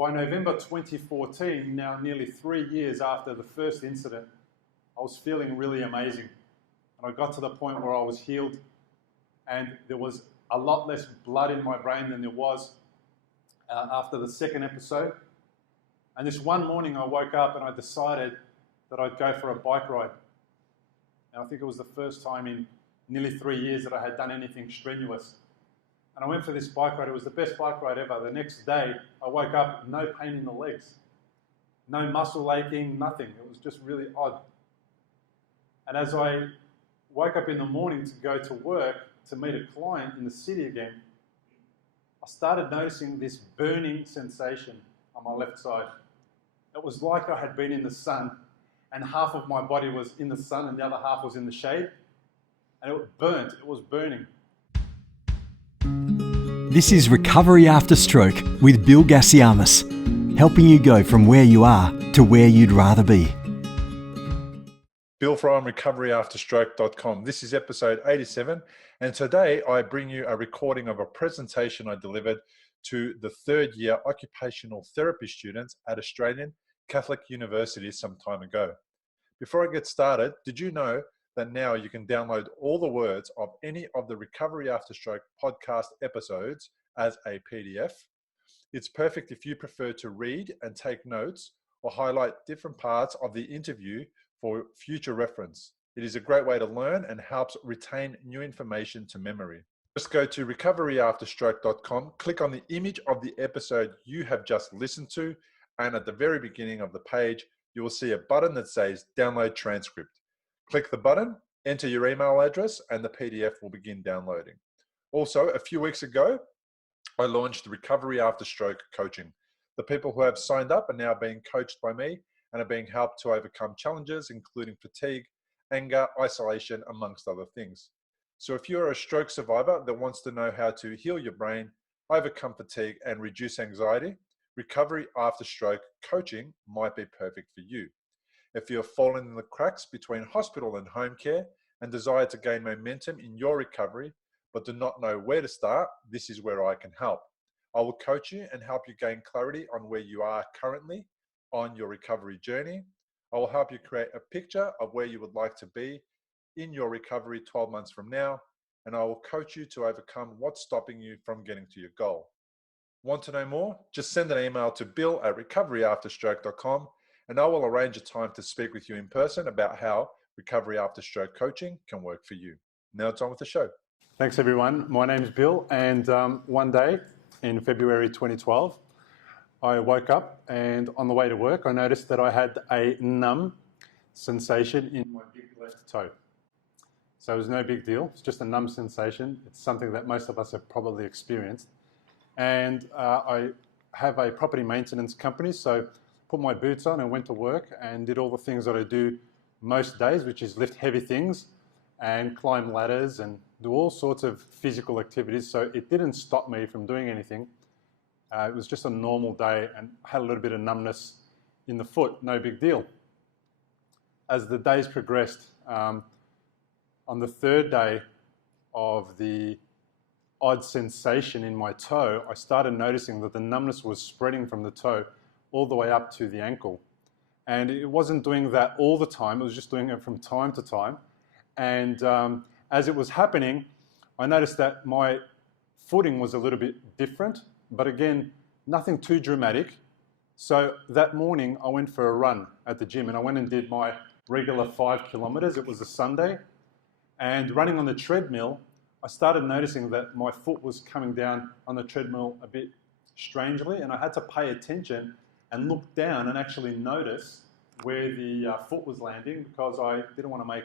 By November 2014, now nearly 3 years after the first incident, I was feeling really amazing. And I got to the point where I was healed and there was a lot less blood in my brain than there was after the second episode. And this one morning I woke up and I decided that I'd go for a bike ride. And I think it was the first time in nearly 3 years that I had done anything strenuous. And I went for this bike ride. It was the best bike ride ever. The next day, I woke up, no pain in the legs, no muscle aching, nothing. It was just really odd. And as I woke up in the morning to go to work to meet a client in the city again, I started noticing this burning sensation on my left side. It was like I had been in the sun and half of my body was in the sun and the other half was in the shade. And it burnt, it was burning. This is Recovery After Stroke with Bill Gasiamis, helping you go from where you are to where you'd rather be. Bill from recoveryafterstroke.com. This is episode 87, and today I bring you a recording of a presentation I delivered to the third year occupational therapy students at Australian Catholic University some time ago. Before I get started, did you know that now you can download all the words of any of the Recovery After Stroke podcast episodes as a PDF? It's perfect if you prefer to read and take notes or highlight different parts of the interview for future reference. It is a great way to learn and helps retain new information to memory. Just go to recoveryafterstroke.com, click on the image of the episode you have just listened to, and at the very beginning of the page, you will see a button that says Download Transcript. Click the button, enter your email address, and the PDF will begin downloading. Also, a few weeks ago, I launched Recovery After Stroke Coaching. The people who have signed up are now being coached by me and are being helped to overcome challenges, including fatigue, anger, isolation, amongst other things. So if you're a stroke survivor that wants to know how to heal your brain, overcome fatigue, and reduce anxiety, Recovery After Stroke Coaching might be perfect for you. If you're falling in the cracks between hospital and home care and desire to gain momentum in your recovery, but do not know where to start, this is where I can help. I will coach you and help you gain clarity on where you are currently on your recovery journey. I will help you create a picture of where you would like to be in your recovery 12 months from now, and I will coach you to overcome what's stopping you from getting to your goal. Want to know more? Just send an email to bill@recoveryafterstroke.com and I will arrange a time to speak with you in person about how Recovery After Stroke Coaching can work for you. Now it's on with the show. Thanks everyone. My name's Bill, and one day in February 2012, I woke up and on the way to work, I noticed that I had a numb sensation in my big left toe. So it was no big deal. It's just a numb sensation. It's something that most of us have probably experienced. And I have a property maintenance company, so put my boots on and went to work and did all the things that I do most days, which is lift heavy things and climb ladders and do all sorts of physical activities. So it didn't stop me from doing anything. It was just a normal day and had a little bit of numbness in the foot, no big deal. As the days progressed, on the third day of the odd sensation in my toe, I started noticing that the numbness was spreading from the toe all the way up to the ankle. And it wasn't doing that all the time, it was just doing it from time to time. And as it was happening, I noticed that my footing was a little bit different, but again, nothing too dramatic. So that morning I went for a run at the gym and I went and did my regular 5 kilometers. It was a Sunday. And running on the treadmill, I started noticing that my foot was coming down on the treadmill a bit strangely, and I had to pay attention and look down and actually notice where the foot was landing, because I didn't want to make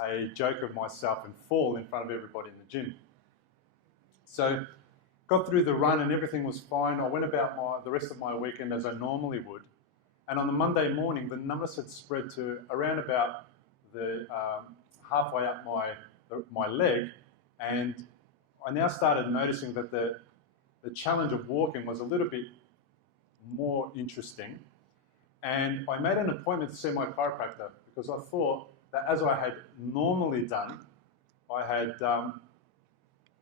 a joke of myself and fall in front of everybody in the gym. So got through the run and everything was fine. I went about the rest of my weekend as I normally would. And on the Monday morning, the numbness had spread to around about the halfway up my leg. And I now started noticing that the challenge of walking was a little bit more interesting. And I made an appointment to see my chiropractor because I thought that as I had normally done, I had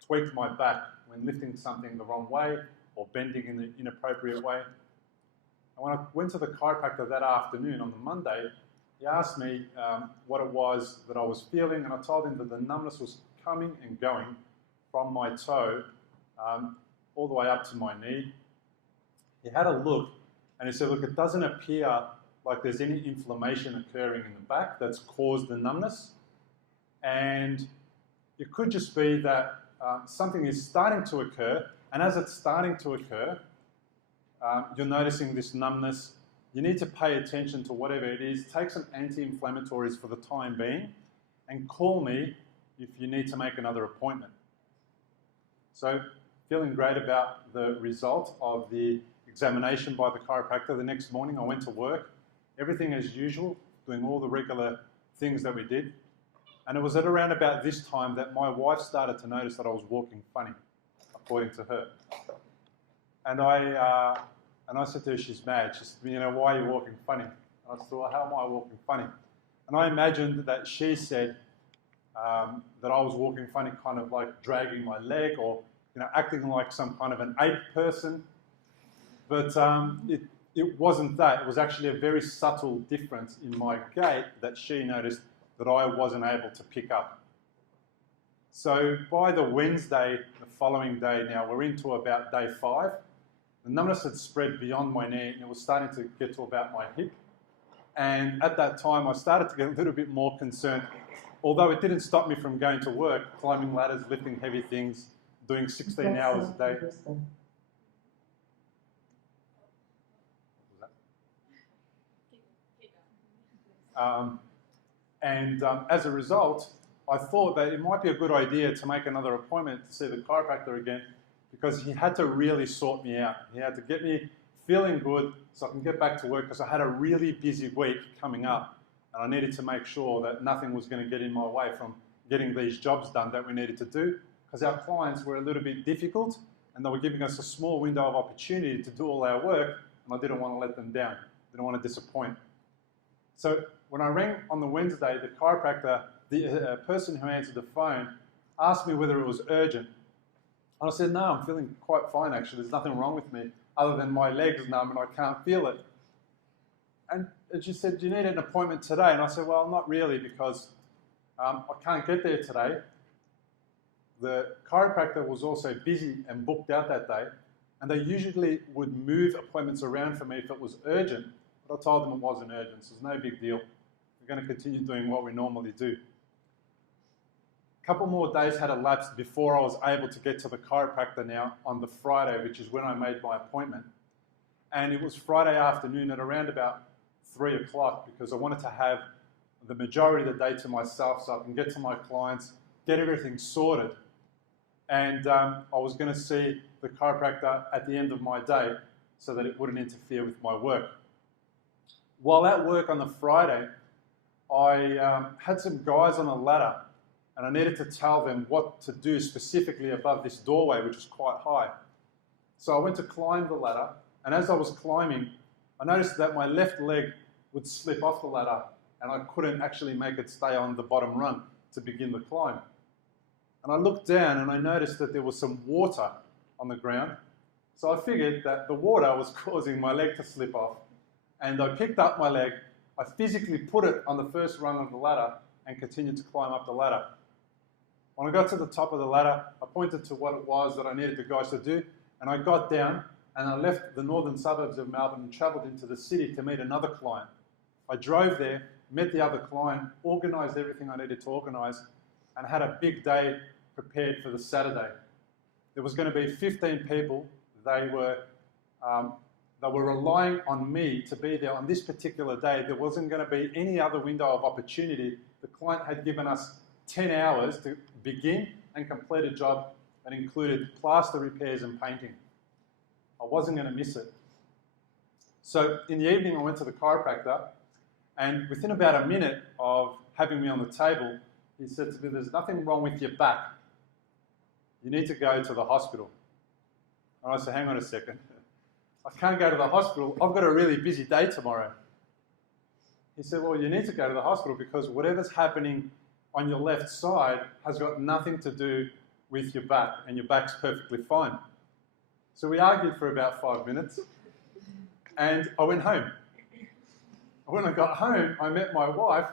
tweaked my back when lifting something the wrong way or bending in the inappropriate way. And when I went to the chiropractor that afternoon on the Monday, he asked me what it was that I was feeling, and I told him that the numbness was coming and going from my toe all the way up to my knee. He had a look, and he said, look, it doesn't appear like there's any inflammation occurring in the back that's caused the numbness. And it could just be that something is starting to occur, and as it's starting to occur, you're noticing this numbness. You need to pay attention to whatever it is, take some anti-inflammatories for the time being, and call me if you need to make another appointment. So, feeling great about the result of the examination by the chiropractor. The next morning I went to work, everything as usual, doing all the regular things that we did. And it was at around about this time that my wife started to notice that I was walking funny, according to her. And I said to her, she's mad. She said, you know, why are you walking funny? And I said, well, how am I walking funny? And I imagined that she said that I was walking funny, kind of like dragging my leg or, you know, acting like some kind of an ape person. But it wasn't that. It was actually a very subtle difference in my gait that she noticed that I wasn't able to pick up. So by the Wednesday, the following day now, we're into about day 5. The numbness had spread beyond my knee and it was starting to get to about my hip. And at that time, I started to get a little bit more concerned, although it didn't stop me from going to work, climbing ladders, lifting heavy things, doing 16 hours a day. As a result, I thought that it might be a good idea to make another appointment to see the chiropractor again, because he had to really sort me out. He had to get me feeling good so I can get back to work, because I had a really busy week coming up and I needed to make sure that nothing was going to get in my way from getting these jobs done that we needed to do, because our clients were a little bit difficult and they were giving us a small window of opportunity to do all our work, and I didn't want to let them down, didn't want to disappoint. So when I rang on the Wednesday, the chiropractor, the person who answered the phone, asked me whether it was urgent. And I said, no, I'm feeling quite fine actually. There's nothing wrong with me other than my leg's numb and I can't feel it. And she said, do you need an appointment today? And I said, well, not really, because I can't get there today. The chiropractor was also busy and booked out that day, and they usually would move appointments around for me if it was urgent, but I told them it wasn't urgent, so it's no big deal. We're going to continue doing what we normally do. A couple more days had elapsed before I was able to get to the chiropractor now on the Friday, which is when I made my appointment. And it was Friday afternoon at around about 3 o'clock, because I wanted to have the majority of the day to myself so I can get to my clients, get everything sorted. And I was going to see the chiropractor at the end of my day so that it wouldn't interfere with my work. While at work on the Friday, I had some guys on a ladder and I needed to tell them what to do specifically above this doorway, which was quite high. So I went to climb the ladder, and as I was climbing, I noticed that my left leg would slip off the ladder and I couldn't actually make it stay on the bottom rung to begin the climb. And I looked down and I noticed that there was some water on the ground. So I figured that the water was causing my leg to slip off. And I picked up my leg, I physically put it on the first rung of the ladder and continued to climb up the ladder. When I got to the top of the ladder, I pointed to what it was that I needed the guys to do, and I got down and I left the northern suburbs of Melbourne and travelled into the city to meet another client. I drove there, met the other client, organised everything I needed to organise, and had a big day prepared for the Saturday. There was going to be 15 people. They were relying on me to be there on this particular day. There wasn't going to be any other window of opportunity. The client had given us 10 hours to begin and complete a job that included plaster repairs and painting. I wasn't going to miss it. So in the evening I went to the chiropractor, and within about a minute of having me on the table, he said to me, there's nothing wrong with your back. You need to go to the hospital. And I said, hang on a second. I can't go to the hospital. I've got a really busy day tomorrow. He said, well, you need to go to the hospital because whatever's happening on your left side has got nothing to do with your back, and your back's perfectly fine. So we argued for about 5 minutes. and I went home. When I got home, I met my wife,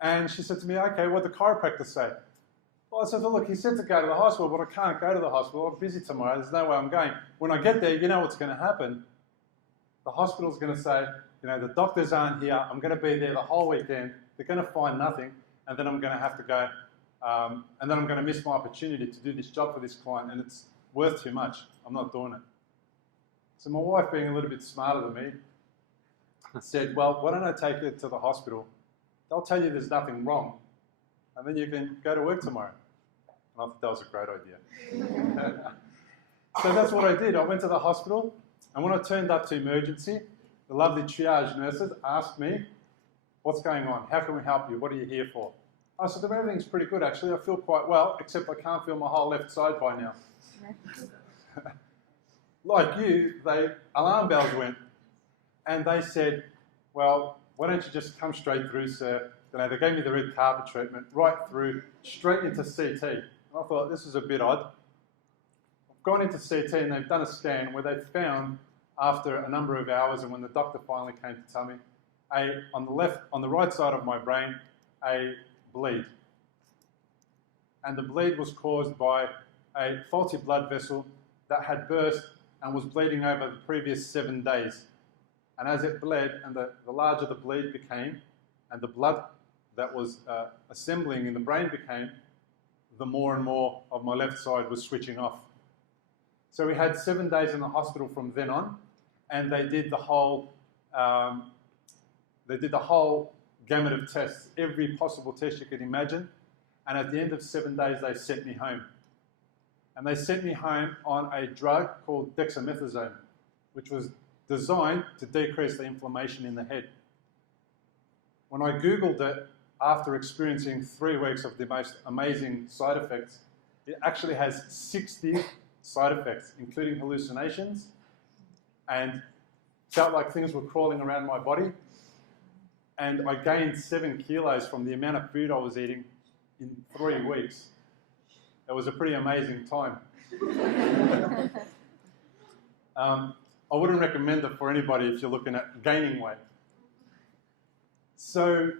and she said to me, okay, what did the chiropractor say? Well, I said, well, look, he said to go to the hospital, but I can't go to the hospital. I'm busy tomorrow. There's no way I'm going. When I get there, you know what's going to happen. The hospital's going to say, you know, the doctors aren't here. I'm going to be there the whole weekend. They're going to find nothing, and then I'm going to have to go, and then I'm going to miss my opportunity to do this job for this client, and it's worth too much. I'm not doing it. So my wife, being a little bit smarter than me, said, well, why don't I take you to the hospital? They'll tell you there's nothing wrong, and then you can go to work tomorrow. And I thought that was a great idea. So that's what I did. I went to the hospital, and when I turned up to emergency, the lovely triage nurses asked me, what's going on? How can we help you? What are you here for? I said, everything's pretty good, actually. I feel quite well, except I can't feel my whole left side by now. Like you, alarm bells went, and they said, well, why don't you just come straight through, sir? You know, they gave me the red carpet treatment, right through, straight into CT. And I thought, this is a bit odd. I've gone into CT, and they've done a scan where they found, after a number of hours, and when the doctor finally came to tell me, on the right side of my brain, a bleed. And the bleed was caused by a faulty blood vessel that had burst and was bleeding over the previous 7 days. And as it bled, and the larger the bleed became, and the blood that was assembling in the brain became, the more and more of my left side was switching off. So we had 7 days in the hospital from then on, and they did the whole gamut of tests, every possible test you could imagine. And at the end of 7 days, they sent me home. And they sent me home on a drug called dexamethasone, which was designed to decrease the inflammation in the head. When I Googled it, after experiencing 3 weeks of the most amazing side effects, it actually has 60 side effects, including hallucinations, and felt like things were crawling around my body. And I gained 7 kilos from the amount of food I was eating in 3 weeks. It was a pretty amazing time. I wouldn't recommend it for anybody if you're looking at gaining weight. So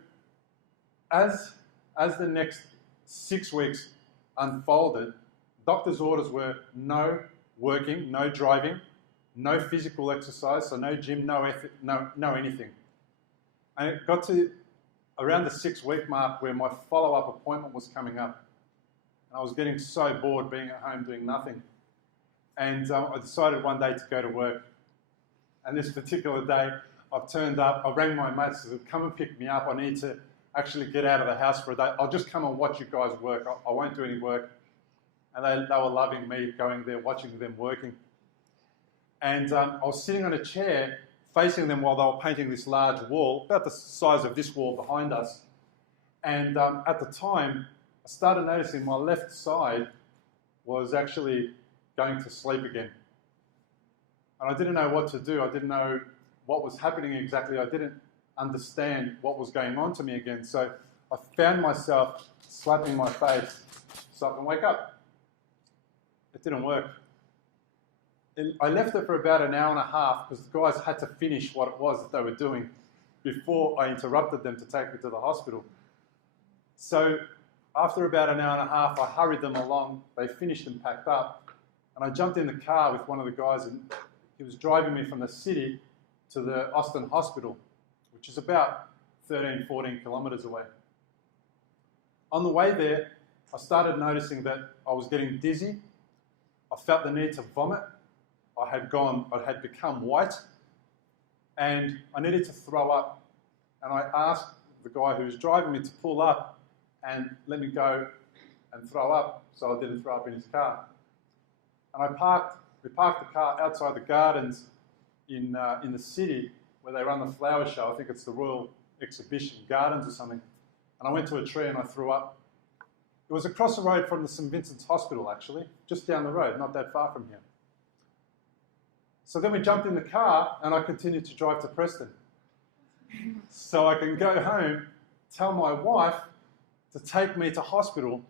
as the next 6 weeks unfolded, doctor's orders were no working, no driving, no physical exercise, so no gym, no anything. And it got to around the 6-week mark where my follow-up appointment was coming up. And I was getting so bored being at home doing nothing. And I decided one day to go to work. And this particular day, I turned up, I rang my mates and said, come and pick me up. I need to actually get out of the house for a day. I'll just come and watch you guys work. I won't do any work. And they were loving me going there, watching them working. And I was sitting on a chair facing them while they were painting this large wall, about the size of this wall behind us. And at the time, I started noticing my left side was actually going to sleep again. And I didn't know what to do. I didn't know what was happening exactly. I didn't understand what was going on to me again. So I found myself slapping my face so I can wake up. It didn't work. I left it for about an hour and a half because the guys had to finish what it was that they were doing before I interrupted them to take me to the hospital. So after about an hour and a half, I hurried them along. They finished and packed up. And I jumped in the car with one of the guys, and he was driving me from the city to the Austin Hospital, which is about 13, 14 kilometres away. On the way there, I started noticing that I was getting dizzy. I felt the need to vomit. I had become white, and I needed to throw up. And I asked the guy who was driving me to pull up and let me go and throw up so I didn't throw up in his car. And we parked the car outside the gardens in the city where they run the flower show. I think it's the Royal Exhibition Gardens or something. And I went to a tree and I threw up. It was across the road from the St. Vincent's Hospital, actually, just down the road, not that far from here. So then we jumped in the car and I continued to drive to Preston. So I can go home, tell my wife to take me to hospital.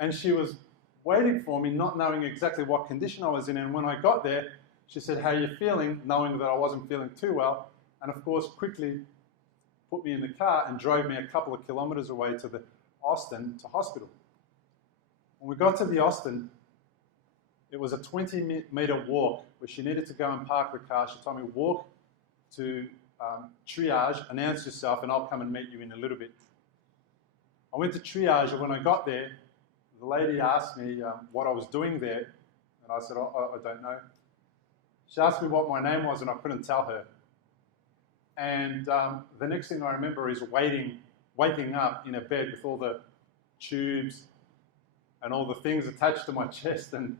And she was waiting for me, not knowing exactly what condition I was in. And when I got there, She said, "How are you feeling?" knowing that I wasn't feeling too well. And of course, quickly put me in the car and drove me a couple of kilometres away to the Austin to hospital. When we got to the Austin, it was a 20-metre walk where she needed to go and park the car. She told me, "Walk to triage, announce yourself, and I'll come and meet you in a little bit." I went to triage, and when I got there, the lady asked me what I was doing there, and I said, I don't know. She asked me what my name was, and I couldn't tell her. And the next thing I remember is waking up in a bed with all the tubes and all the things attached to my chest and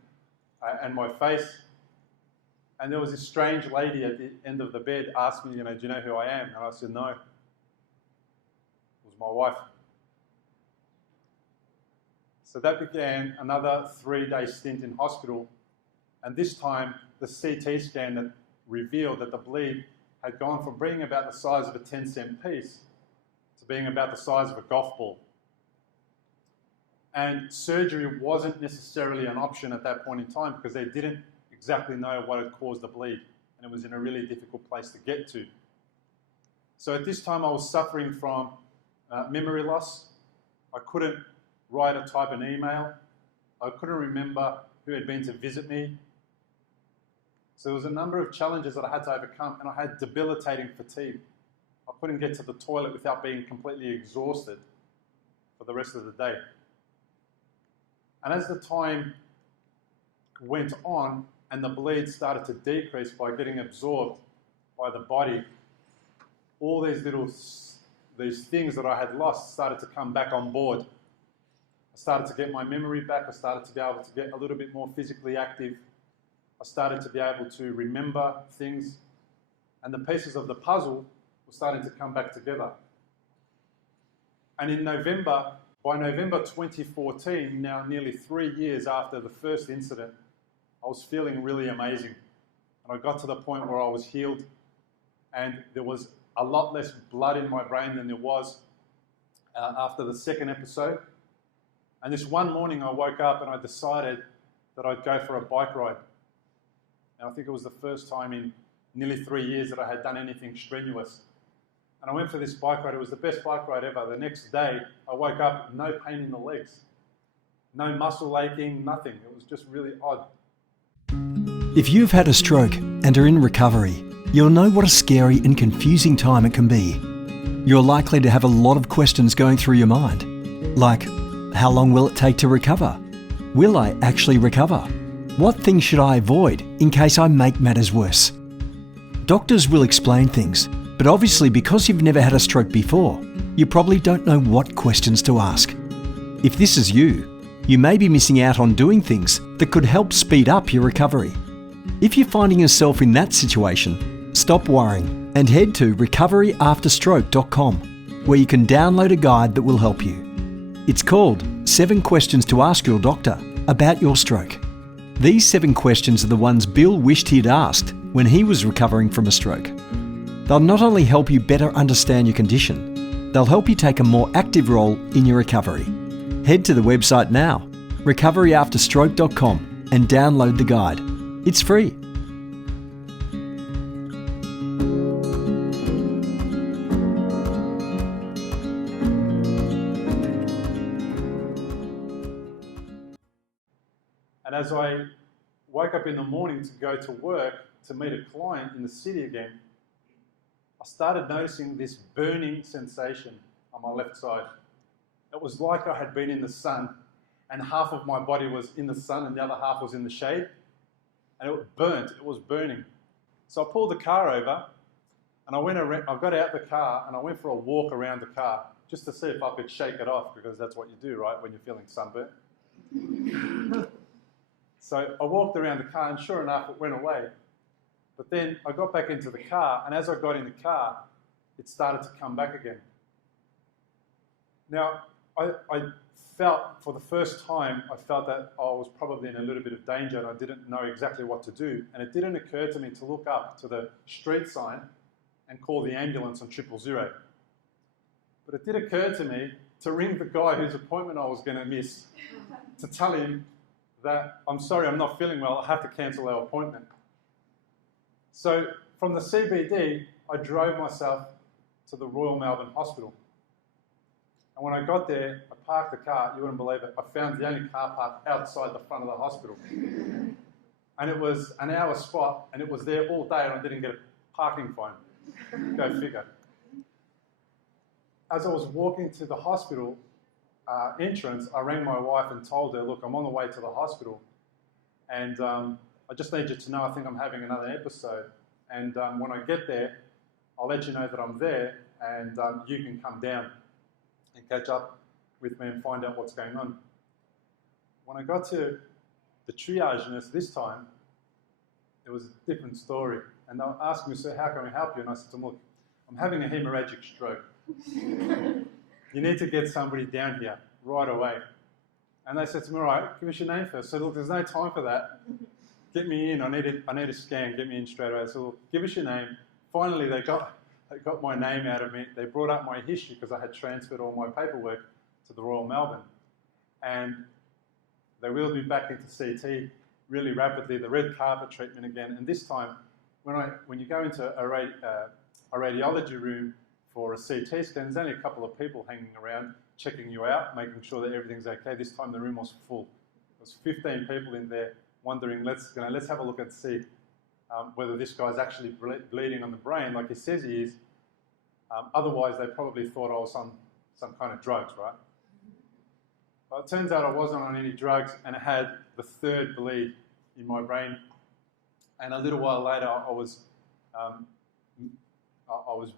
my face. And there was this strange lady at the end of the bed asked me, "Do you know who I am?" And I said, "No." It was my wife. So that began another 3-day stint in hospital. And this time, the CT scan that revealed that the bleed had gone from being about the size of a 10-cent piece to being about the size of a golf ball. And surgery wasn't necessarily an option at that point in time because they didn't exactly know what had caused the bleed. And it was in a really difficult place to get to. So at this time, I was suffering from memory loss. I couldn't write or type an email. I couldn't remember who had been to visit me. So there was a number of challenges that I had to overcome, and I had debilitating fatigue. I couldn't get to the toilet without being completely exhausted for the rest of the day. And as the time went on and the bleed started to decrease by getting absorbed by the body, all these things that I had lost started to come back on board. I started to get my memory back. I started to be able to get a little bit more physically active. I started to be able to remember things, and the pieces of the puzzle were starting to come back together. And by November 2014, now nearly 3 years after the first incident, I was feeling really amazing. And I got to the point where I was healed, and there was a lot less blood in my brain than there was after the second episode. And this one morning I woke up and I decided that I'd go for a bike ride. And I think it was the first time in nearly 3 years that I had done anything strenuous. And I went for this bike ride. It was the best bike ride ever. The next day, I woke up, no pain in the legs, no muscle aching, nothing. It was just really odd. If you've had a stroke and are in recovery, you'll know what a scary and confusing time it can be. You're likely to have a lot of questions going through your mind, like, how long will it take to recover? Will I actually recover? What things should I avoid in case I make matters worse? Doctors will explain things, but obviously because you've never had a stroke before, you probably don't know what questions to ask. If this is you, you may be missing out on doing things that could help speed up your recovery. If you're finding yourself in that situation, stop worrying and head to recoveryafterstroke.com, where you can download a guide that will help you. It's called 7 Questions to Ask Your Doctor About Your Stroke. These 7 questions are the ones Bill wished he'd asked when he was recovering from a stroke. They'll not only help you better understand your condition, they'll help you take a more active role in your recovery. Head to the website now, recoveryafterstroke.com, and download the guide. It's free. And as I woke up in the morning to go to work to meet a client in the city again, I started noticing this burning sensation on my left side. It was like I had been in the sun, and half of my body was in the sun and the other half was in the shade, and it was burning. So I pulled the car over, and I got out the car and I went for a walk around the car just to see if I could shake it off, because that's what you do, right, when you're feeling sunburnt. So I walked around the car, and sure enough, it went away. But then I got back into the car, and as I got in the car, it started to come back again. Now, I felt, for the first time, I felt that I was probably in a little bit of danger, and I didn't know exactly what to do. And it didn't occur to me to look up to the street sign and call the ambulance on 000. But it did occur to me to ring the guy whose appointment I was going to miss to tell him that, "I'm sorry, I'm not feeling well, I have to cancel our appointment." So from the CBD, I drove myself to the Royal Melbourne Hospital. And when I got there, I parked the car, you wouldn't believe it, I found the only car park outside the front of the hospital. And it was an hour spot, and it was there all day, and I didn't get a parking fine. Go figure. As I was walking to the hospital entrance, I rang my wife and told her, look, I'm on the way to the hospital, and I just need you to know I think I'm having another episode. And when I get there, I'll let you know that I'm there, and you can come down and catch up with me and find out what's going on. When I got to the triage nurse this time, it was a different story. And they were asking me, so how can we help you? And I said to them, look, I'm having a hemorrhagic stroke. You need to get somebody down here right away. And they said to me, all right, give us your name first. So look, there's no time for that. Get me in, I need a scan, get me in straight away. So look, give us your name. Finally, they got my name out of me. They brought up my history because I had transferred all my paperwork to the Royal Melbourne. And they wheeled me back into CT really rapidly, the red carpet treatment again. And this time, when you go into a radiology room for a CT scan, there's only a couple of people hanging around, checking you out, making sure that everything's okay. This time the room was full. There was 15 people in there wondering, let's have a look and see whether this guy's actually bleeding on the brain like he says he is. Otherwise, they probably thought I was on some kind of drugs, right? Well, it turns out I wasn't on any drugs, and I had the third bleed in my brain. And a little while later, I was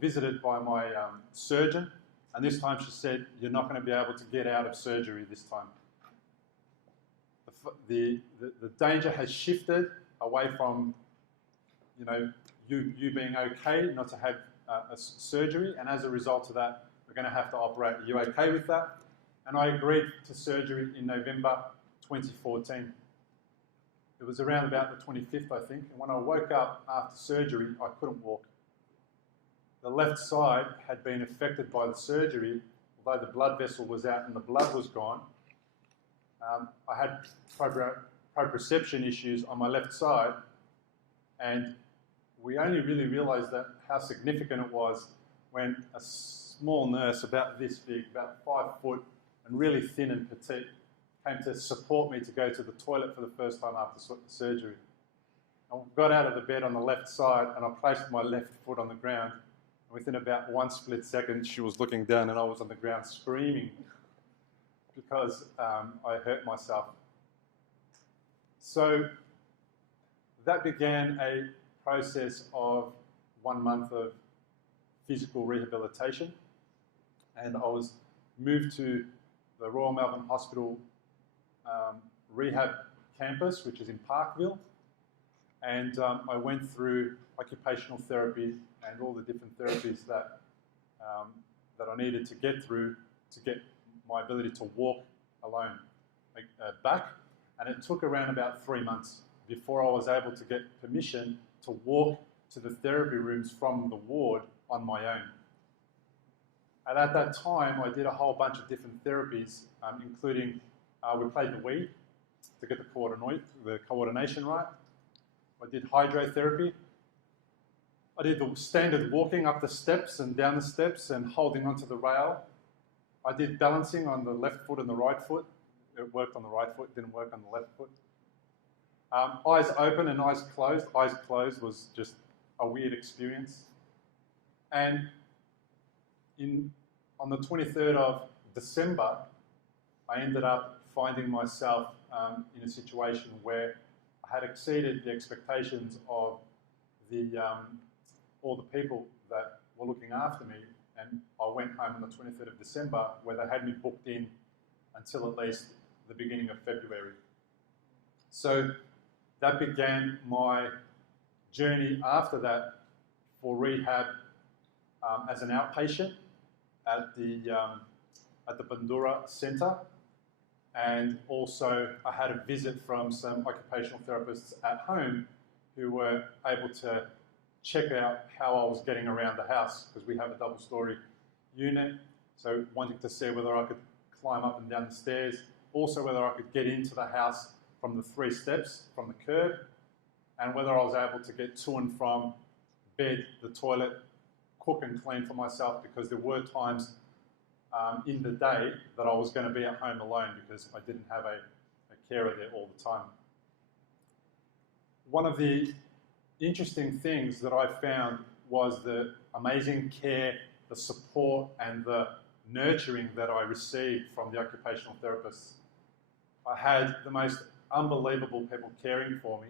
visited by my surgeon, and this time she said, you're not going to be able to get out of surgery this time. The danger has shifted away from, you being okay not to have a surgery, and as a result of that, we're going to have to operate. Are you okay with that? And I agreed to surgery in November 2014. It was around about the 25th, I think, and when I woke up after surgery, I couldn't walk. The left side had been affected by the surgery, although the blood vessel was out and the blood was gone. I had proprioception issues on my left side, and we only really realised that how significant it was when a small nurse about this big, about 5 foot, and really thin and petite, came to support me to go to the toilet for the first time after surgery. I got out of the bed on the left side, and I placed my left foot on the ground. Within about 1 split second, she was looking down, and I was on the ground screaming because I hurt myself. So that began a process of 1 month of physical rehabilitation, and I was moved to the Royal Melbourne Hospital rehab campus, which is in Parkville, and I went through occupational therapy and all the different therapies that I needed to get through to get my ability to walk alone back, and it took around about 3 months before I was able to get permission to walk to the therapy rooms from the ward on my own. And at that time, I did a whole bunch of different therapies, including we played the Wii to get the coordination right. I did hydrotherapy. I did the standard walking up the steps and down the steps and holding onto the rail. I did balancing on the left foot and the right foot. It worked on the right foot, didn't work on the left foot. Eyes open and eyes closed. Eyes closed was just a weird experience. And on the 23rd of December, I ended up finding myself in a situation where I had exceeded the expectations of all the people that were looking after me, and I went home on the 23rd of December where they had me booked in until at least the beginning of February. So that began my journey after that for rehab as an outpatient at the Bandura Centre, and also I had a visit from some occupational therapists at home who were able to check out how I was getting around the house, because we have a double-storey unit, so wanting to see whether I could climb up and down the stairs, also whether I could get into the house from the 3 steps from the curb, and whether I was able to get to and from bed, the toilet, cook and clean for myself, because there were times in the day that I was going to be at home alone because I didn't have a carer there all the time. One of the interesting things that I found was the amazing care, the support and the nurturing that I received from the occupational therapists. I had the most unbelievable people caring for me,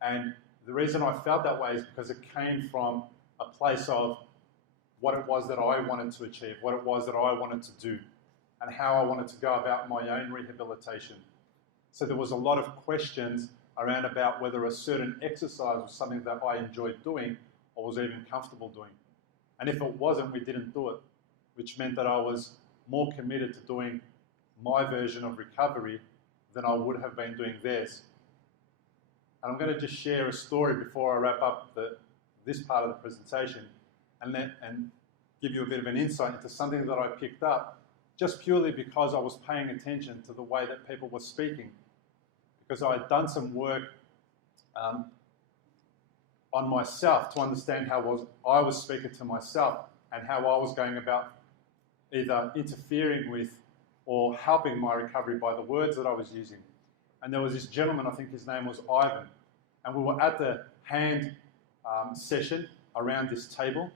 and the reason I felt that way is because it came from a place of what it was that I wanted to achieve, what it was that I wanted to do, and how I wanted to go about my own rehabilitation. So there was a lot of questions around about whether a certain exercise was something that I enjoyed doing or was even comfortable doing. And if it wasn't, we didn't do it, which meant that I was more committed to doing my version of recovery than I would have been doing theirs. And I'm going to just share a story before I wrap up this part of the presentation and give you a bit of an insight into something that I picked up just purely because I was paying attention to the way that people were speaking. Because I had done some work on myself to understand how I was speaking to myself and how I was going about either interfering with or helping my recovery by the words that I was using. And there was this gentleman, I think his name was Ivan, and we were at the hand session around this table,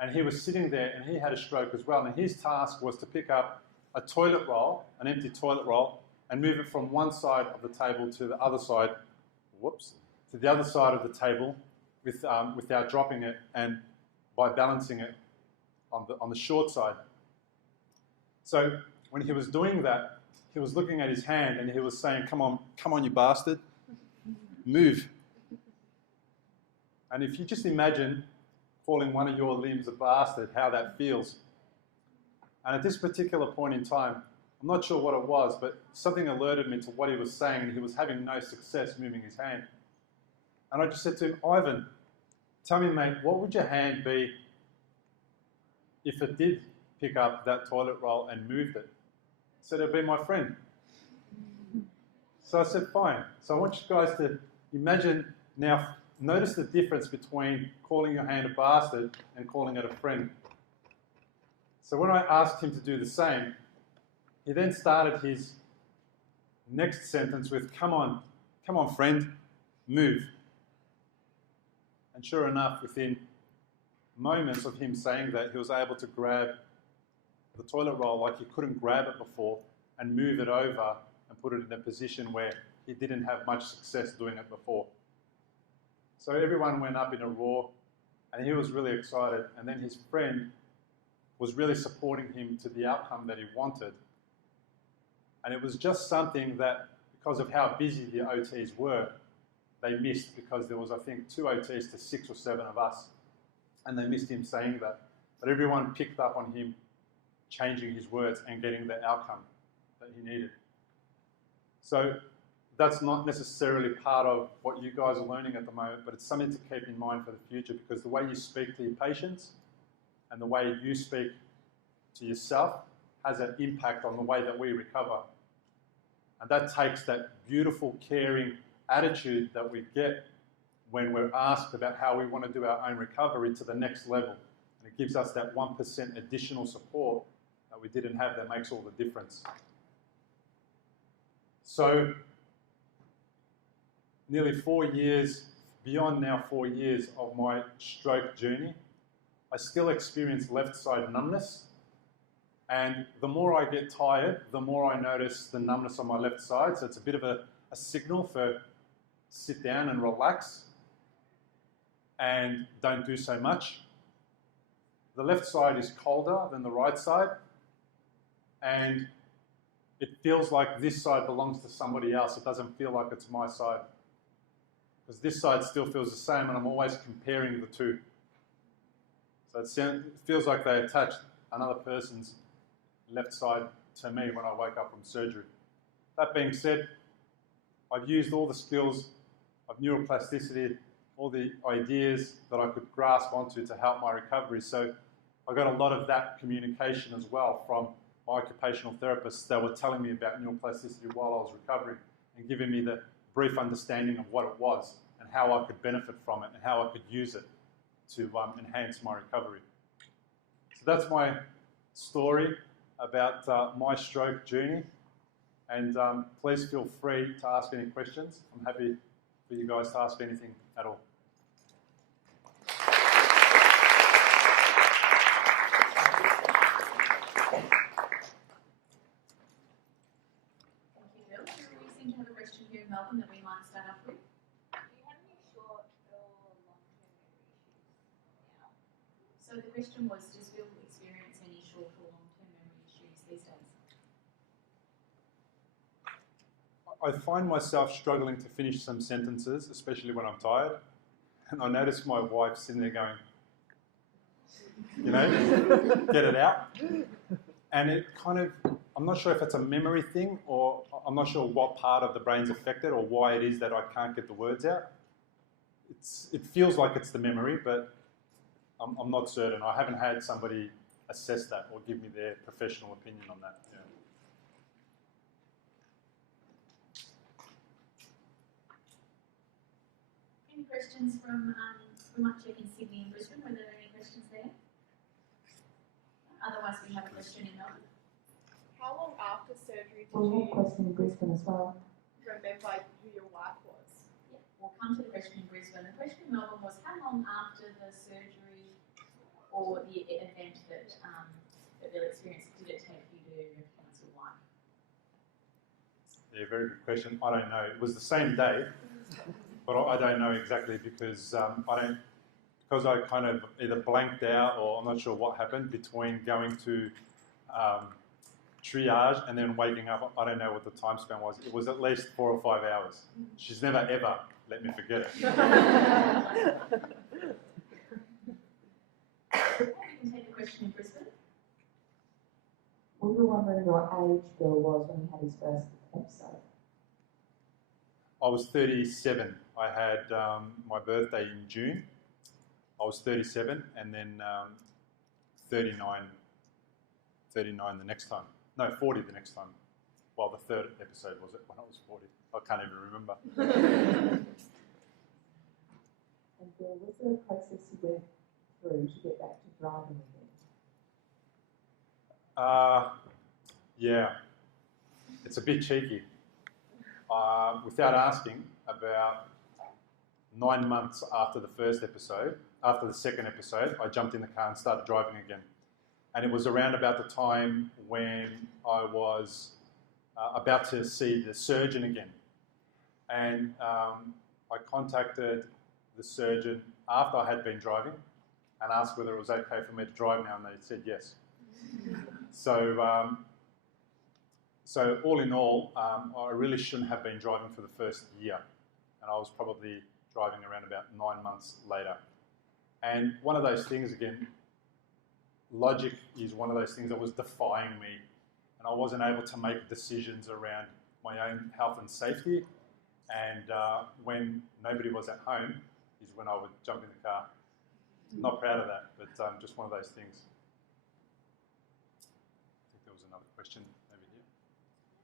and he was sitting there and he had a stroke as well, and his task was to pick up a toilet roll, an empty toilet roll, and move it from one side of the table to the other side, to the other side of the table without dropping it and by balancing it on the short side. So when he was doing that, he was looking at his hand and he was saying, come on, you bastard, move. And if you just imagine calling one of your limbs a bastard, how that feels. And at this particular point in time, I'm not sure what it was, but something alerted me to what he was saying, and he was having no success moving his hand. And I just said to him, Ivan, tell me, mate, what would your hand be if it did pick up that toilet roll and moved it? He said, it'd be my friend. So I said, fine. So I want you guys to imagine now, notice the difference between calling your hand a bastard and calling it a friend. So when I asked him to do the same, he then started his next sentence with, come on, friend, move. And sure enough, within moments of him saying that, he was able to grab the toilet roll like he couldn't grab it before and move it over and put it in a position where he didn't have much success doing it before. So everyone went up in a roar and he was really excited, and then his friend was really supporting him to the outcome that he wanted. And it was just something that, because of how busy the OTs were, they missed, because there was, I think, 2 OTs to 6 or 7 of us, and they missed him saying that. But everyone picked up on him changing his words and getting the outcome that he needed. So that's not necessarily part of what you guys are learning at the moment, but it's something to keep in mind for the future, because the way you speak to your patients and the way you speak to yourself has an impact on the way that we recover. And that takes that beautiful, caring attitude that we get when we're asked about how we want to do our own recovery to the next level. And it gives us that 1% additional support that we didn't have that makes all the difference. So nearly 4 years, beyond now 4 years of my stroke journey, I still experience left side numbness. And the more I get tired, the more I notice the numbness on my left side. So it's a bit of a signal for sit down and relax and don't do so much. The left side is colder than the right side, and it feels like this side belongs to somebody else. It doesn't feel like it's my side, because this side still feels the same, and I'm always comparing the two. So it feels like they attached another person's left side to me when I woke up from surgery. That being said, I've used all the skills of neuroplasticity, all the ideas that I could grasp onto to help my recovery. So I got a lot of that communication as well from my occupational therapists that were telling me about neuroplasticity while I was recovering and giving me the brief understanding of what it was and how I could benefit from it and how I could use it to enhance my recovery. So that's my story about my stroke journey. And please feel free to ask any questions. I'm happy for you guys to ask anything at all. To have a question here in Melbourne that we might start off with. Do you have any short or long-term memory issues now? So the question was, does Bill experience any short or long-term memory issues these days? I find myself struggling to finish some sentences, especially when I'm tired. And I notice my wife sitting there going, you know, get it out. And it kind of, I'm not sure if it's a memory thing or I'm not sure what part of the brain's affected or why it is that I can't get the words out. It feels like it's the memory, but I'm not certain. I haven't had somebody assess that or give me their professional opinion on that. Yeah. Any questions from, we might check in Sydney and Brisbane, were there any questions there? Otherwise we have a question in Melbourne. How long after surgery did We have a you question in Brisbane as well. remember who your wife was? Yeah, we'll come to the question in Brisbane. The question in Melbourne was, how long after the surgery or the event that Bill experienced did it take you to recognise your wife? Yeah, very good question. I don't know. It was the same day, but I don't know exactly because because I kind of either blanked out or I'm not sure what happened between going to triage and then waking up. I don't know what the time span was. It was at least 4 or 5 hours. She's never ever let me forget it. We can take a question in Brisbane. We were wondering what age Bill was when he had his first episode. I was 37. I had my birthday in June. I was 37 and then 39 the next time. No, 40 the next time. Well, the third episode was it when I was 40. I can't even remember. And Bill, was there a process you went through to get back to driving again? Yeah, it's a bit cheeky. Without asking, about 9 months after the second episode, I jumped in the car and started driving again. And it was around about the time when I was about to see the surgeon again. And I contacted the surgeon after I had been driving and asked whether it was okay for me to drive now, and they said yes. So all in all, I really shouldn't have been driving for the first year. And I was probably driving around about 9 months later. And one of those things, again, logic is one of those things that was defying me. And I wasn't able to make decisions around my own health and safety. And when nobody was at home is when I would jump in the car. Not proud of that, but just one of those things. I think there was another question over here.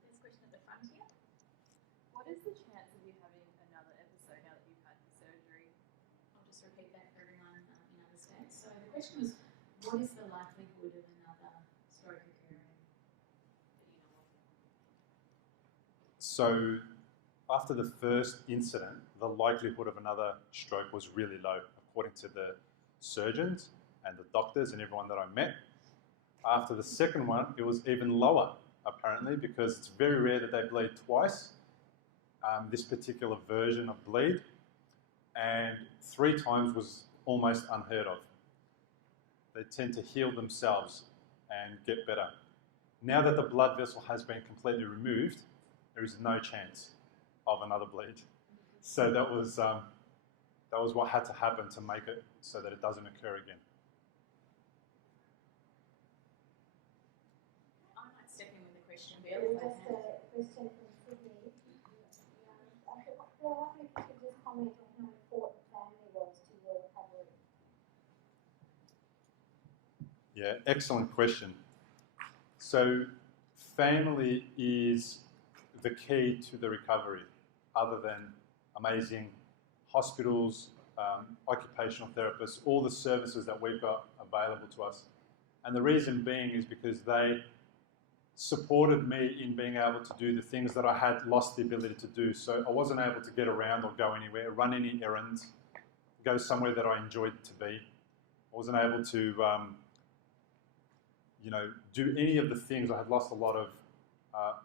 There's a question at the front here. What is the chance of you having another episode now that you've had the surgery? I'll just repeat that for everyone in other states. So the question was, what is the likelihood of another stroke occurring that you know of? So after the first incident, the likelihood of another stroke was really low, according to the surgeons and the doctors and everyone that I met. After the second one, it was even lower, apparently, because it's very rare that they bleed twice, this particular version of bleed, and 3 times was almost unheard of. They tend to heal themselves and get better. Now that the blood vessel has been completely removed, there is no chance of another bleed. So that was what had to happen to make it so that it doesn't occur again. I might step in with a question, Bill. If I Just can. a question from Sydney. I wonder if you could just comment on how important family was to your recovery. Yeah, excellent question. So family is the key to the recovery, other than amazing hospitals, occupational therapists, all the services that we've got available to us. And the reason being is because they supported me in being able to do the things that I had lost the ability to do. So I wasn't able to get around or go anywhere, run any errands, go somewhere that I enjoyed to be. I wasn't able to, do any of the things. I had lost a lot of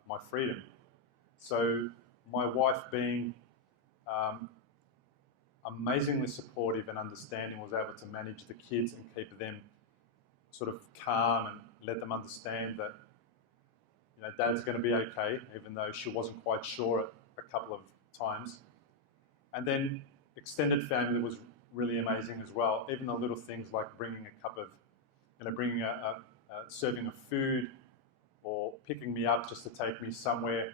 my freedom. So my wife, being amazingly supportive and understanding, was able to manage the kids and keep them sort of calm and let them understand that, Dad's going to be okay, even though she wasn't quite sure a couple of times. And then extended family was really amazing as well. Even the little things like bringing a cup of, bringing serving of food, or picking me up just to take me somewhere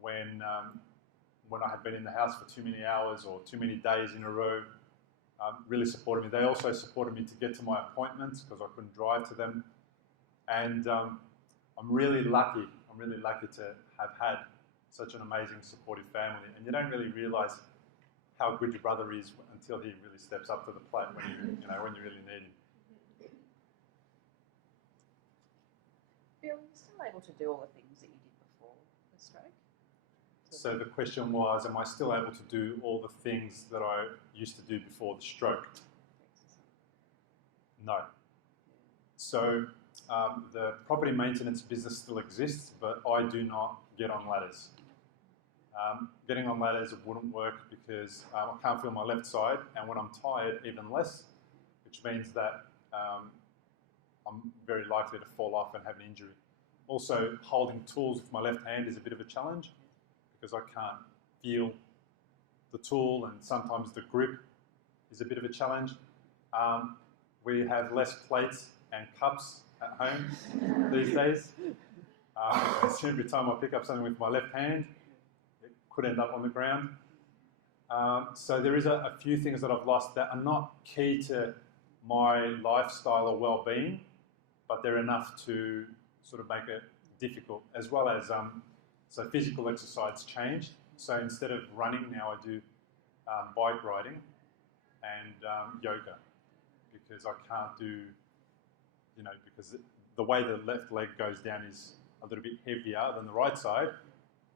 when I had been in the house for too many hours or too many days in a row, really supported me. They also supported me to get to my appointments because I couldn't drive to them. And I'm really lucky to have had such an amazing, supportive family. And you don't really realise how good your brother is until he really steps up to the plate when when you really need him. Bill, are you still able to do all the things that you did before the stroke? So the question was, am I still able to do all the things that I used to do before the stroke? No. So the property maintenance business still exists, but I do not get on ladders. Getting on ladders wouldn't work because I can't feel my left side, and when I'm tired, even less, which means that I'm very likely to fall off and have an injury. Also, holding tools with my left hand is a bit of a challenge because I can't feel the tool, and sometimes the grip is a bit of a challenge. We have less plates and cups at home these days. So every time I pick up something with my left hand, it could end up on the ground. So there is a few things that I've lost that are not key to my lifestyle or well-being, but they're enough to sort of make it difficult, as well as so physical exercise changed. So instead of running now, I do bike riding and yoga, because I can't do, because the way the left leg goes down is a little bit heavier than the right side,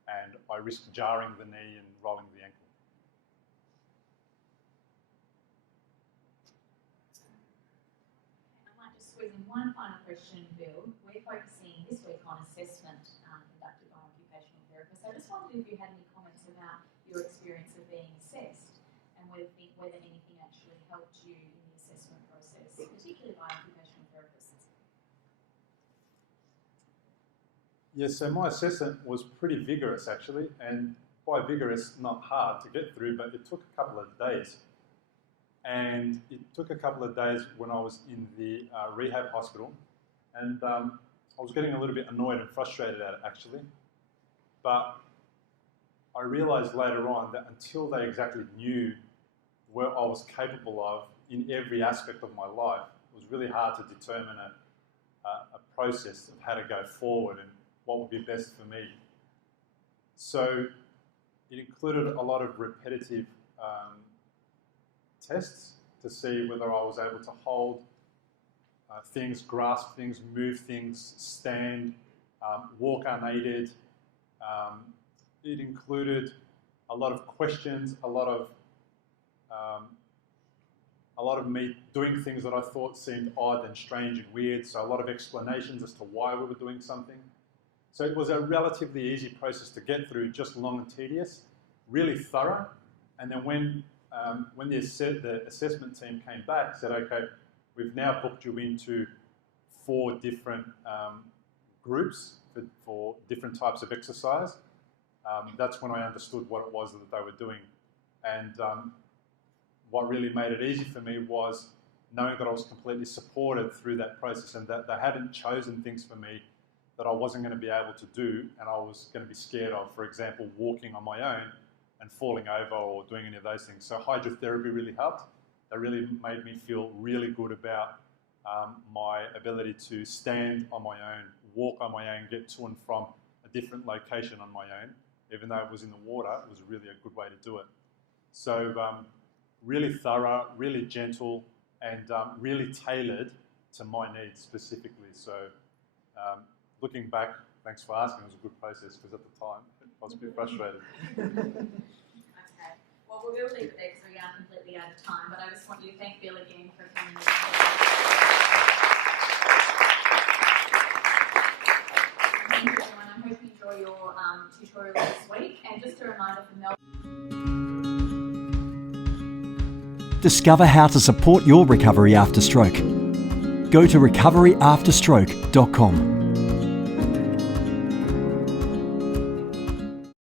and I risk jarring the knee and rolling the ankle. I might just squeeze in one final question, Bill. We're focusing this week on assessment conducted by occupational therapists. I just wondered if you had any comments about your experience of being assessed and whether anything actually helped you in the assessment process, particularly by occupational therapists. Yes, so my assessment was pretty vigorous actually, and by vigorous, not hard to get through, but it took a couple of days. And it took a couple of days when I was in the rehab hospital, and I was getting a little bit annoyed and frustrated at it actually. But I realised later on that until they exactly knew what I was capable of in every aspect of my life, it was really hard to determine a process of how to go forward and what would be best for me. So it included a lot of repetitive tests to see whether I was able to hold things, grasp things, move things, stand, walk unaided. It included a lot of questions, a lot of me doing things that I thought seemed odd and strange and weird, so a lot of explanations as to why we were doing something. So it was a relatively easy process to get through, just long and tedious, really thorough. And then when the assessment team came back, said, okay, we've now booked you into 4 different groups for different types of exercise. That's when I understood what it was that they were doing. And what really made it easy for me was knowing that I was completely supported through that process, and that they hadn't chosen things for me that I wasn't going to be able to do and I was going to be scared of. For example, walking on my own and falling over or doing any of those things. So hydrotherapy really helped. They really made me feel really good about my ability to stand on my own, walk on my own, get to and from a different location on my own. Even though it was in the water, it was really a good way to do it. So really thorough, really gentle, and really tailored to my needs specifically. So looking back, thanks for asking, it was a good process because at the time I was a bit frustrated. Okay. Well, we'll leave it there because we are completely out of time, but I just want you to thank Bill again for coming. Thank you, everyone. I hope you enjoy your tutorial this week. And just a reminder for Mel. Discover how to support your recovery after stroke. Go to recoveryafterstroke.com.